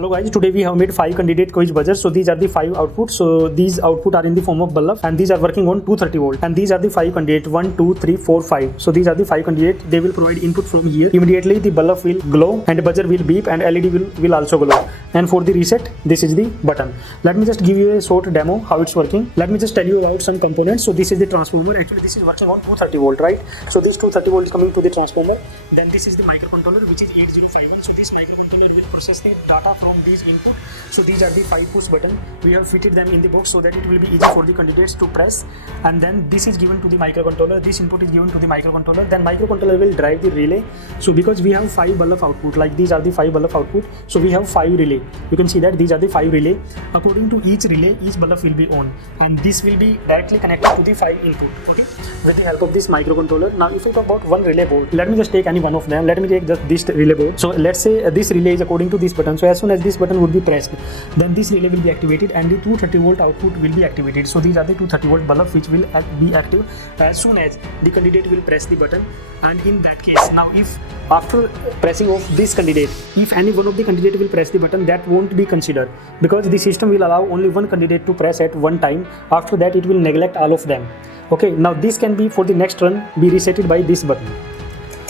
Hello guys, today we have made 5 candidate quiz buzzers. So these are the 5 outputs. So these output are in the form of bulb and these are working on 230 volt. And these are the 5 candidate 1, 2, 3, 4, 5. So these are the 5 candidate. They will provide input from here. Immediately the bulb will glow and buzzer will beep and LED will also glow. And for the reset, this is the button. Let me just give you a short demo how it's working. Let me just tell you about some components. So this is the transformer. Actually this is working on 230 volt, right? So this 230 volt is coming to the transformer. Then this is the microcontroller which is 8051. So this microcontroller will process the data from these input. So these are the 5 push button. We have fitted them in the box so that it will be easy for the candidates to press. And then this is given to the microcontroller. This input is given to the microcontroller. Then microcontroller will drive the relay. So because we have 5 bulb output, like these are the 5 bulb output. So we have 5 relay. You can see that these are the 5 relay. According to each relay, each bulb will be on, and this will be directly connected to the 5 input. Okay, with the help of this microcontroller. Now if I talk about one relay board, let me just take any one of them. Let me take just this relay board. So let's say this relay is according to this button. So as soon as this button would be pressed, then this relay will be activated and the 230 volt output will be activated. So these are the 230 volt bulb which will be active as soon as the candidate will press the button. And in that case, now if after pressing of this candidate, if any one of the candidate will press the button, that won't be considered because the system will allow only one candidate to press at one time. After that it will neglect all of them. Okay, now this can be for the next run be resetted by this button.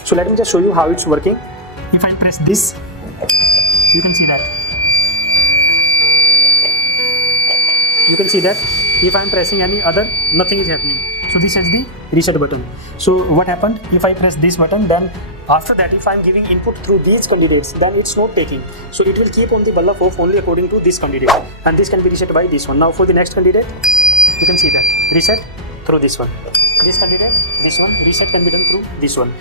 So let me just show you how it's working. If I press this, you can see that. You can see that if I am pressing any other, nothing is happening. So this is the reset button. So what happened if I press this button, then after that if I am giving input through these candidates, then it's not taking. So it will keep on the bulb off only according to this candidate, and this can be reset by this one. Now for the next candidate, you can see that reset through this one. This candidate, this one, reset can be done through this one.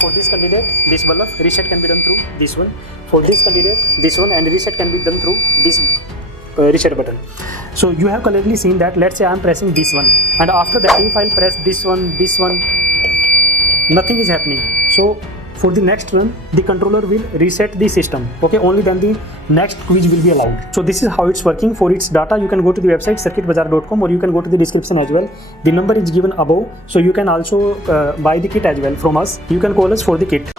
For this candidate, this bulb, reset can be done through this one. For this candidate, this one, and reset can be done through this reset button. So you have clearly seen that. Let's say I am pressing this one, and after that if I press this one, nothing is happening. So for the next run, the controller will reset the system. Okay, only then the next quiz will be allowed. So this is how it's working. For its data, you can go to the website circuitbazaar.com, or you can go to the description as well. The number is given above, so you can also buy the kit as well from us. You can call us for the kit.